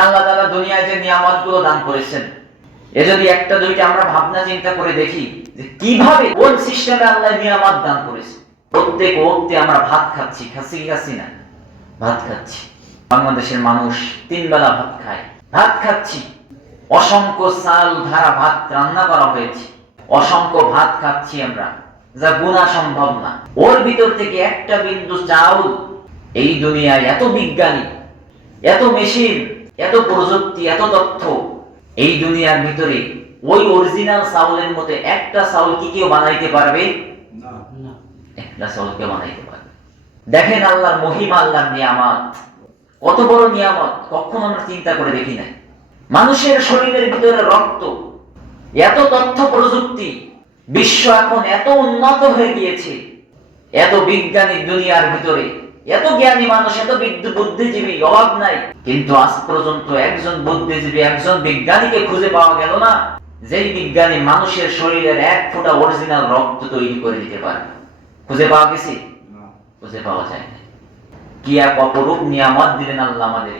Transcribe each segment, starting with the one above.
আল্লাহ তাআলা দুনিয়ায় যে নিয়ামতগুলো দান করেছেন, যদি একটা দুইটা আমরা ভাবনা চিন্তা করে দেখি যে কিভাবে কোন সিস্টেমে আল্লাহ নিয়ামত দান করেছে। প্রত্যেক ওয়াক্তে আমরা ভাত খাচ্ছি, খাচ্ছি না, ভাত খাচ্ছি। বাংলাদেশের মানুষ 3 বেলা ভাত খায়, ভাত খাচ্ছি। অসংখ্য চাল ধারা ভাত রান্না করা হয়েছে, অসংখ্য ভাত খাচ্ছি আমরা, যা গুণা সম্ভব না। ওর ভিতর থেকে একটা বিন্দু চাউল, এই দুনিয়ায় এত বিজ্ঞানী, এত মেশিন, এত প্রযুক্তি, এত তথ্য, এই দুনিয়ার ভিতরে ওই অরিজিনাল চাউলের মতো একটা চাউল কি কেউ বানাইতে পারবে না? একটা চাউল কেউ বানাইতে পারবে? দেখেন আল্লাহর মহিমা, আল্লাহর নিয়ামত, কত বড় নিয়ামত, কখনো আমরা চিন্তা করে দেখি নাই। মানুষের শরীরের ভিতরে রক্ত, এত তথ্য প্রযুক্তি, বিশ্ব এখন এত উন্নত হয়ে গিয়েছে, এত বিজ্ঞানী দুনিয়ার ভিতরে, এত জ্ঞানী মানুষ, এত বুদ্ধিজীবী, অভাব নাই। কিন্তু আজ পর্যন্ত একজন বুদ্ধিজীবী, একজন বিজ্ঞানীকে খুঁজে পাওয়া গেল না যেই বিজ্ঞানী মানুষের শরীরের 1 ফোঁটা অরিজিনাল রক্ত তৈরি করে দিতে পারে। খুঁজে পাওয়া গেছে? খুঁজে পাওয়া যায় না। কি এক অপরূপ নিয়ামত দিলেন আল্লাহ আমাদের,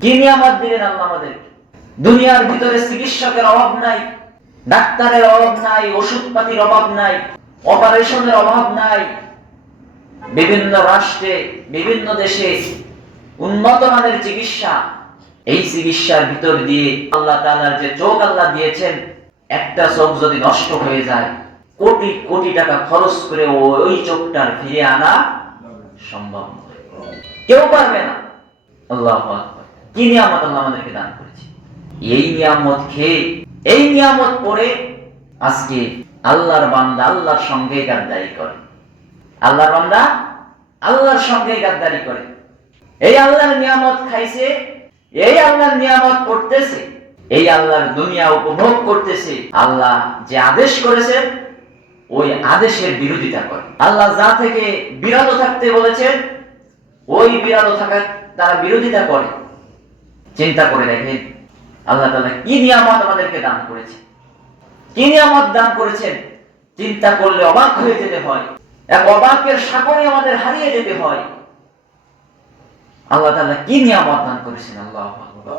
কি নিয়ামত দিলেন আল্লাহ আমাদের। দুনিয়ার ভিতরে চিকিৎসকের অভাব নাই, ডাক্তারের অভাব নাই, ওষুধপাতির অভাব নাই, অপারেশনের অভাব নাই। বিভিন্ন রাষ্ট্রে, বিভিন্ন দেশে উন্নত মানের চিকিৎসা। এই চিকিৎসার ভিতর দিয়ে আল্লাহ তাআলার যে চোখ আল্লাহ দিয়েছেন, একটা চোখ যদি নষ্ট হয়ে যায়, কোটি কোটি টাকা খরচ করে ওই চোখটার ফিরে আনা সম্ভব নয়, কেউ পারবে না। আল্লাহু আকবার, কি নিয়ামত আল্লাহ আমাদেরকে দান করেছে। এই নিয়ামত খেয়ে, এই নিয়ামত পড়ে আজকে আল্লাহর বান্দা আল্লাহর সঙ্গে গাদ্দারি করে, আল্লাহর বান্দা আল্লাহর সঙ্গে গাদ্দারি করে। এই আল্লাহর নিয়ামত খাইছে, এই আল্লাহর নিয়ামত পড়তেছে, এই আল্লাহর দুনিয়া উপভোগ করতেছে। আল্লাহ যে আদেশ করেছেন ওই আদেশের বিরোধিতা করে। আল্লাহ যা থেকে বিরত থাকতে বলেছেন ওই বিরত থাকার তারা বিরোধিতা করে। চিন্তা করে দেখেন আল্লাহ তাআলা কি নিয়ামত আমাদেরকে দান করেছে, কি নিয়ামত দান করেছেন। চিন্তা করলে অবাক হয়ে যেতে হয়, এক অবাকের সাগরে আমাদের হারিয়ে যেতে হয়। আল্লাহ তাআলা কি নিয়ামত দান করেছেন। আল্লাহু আকবার।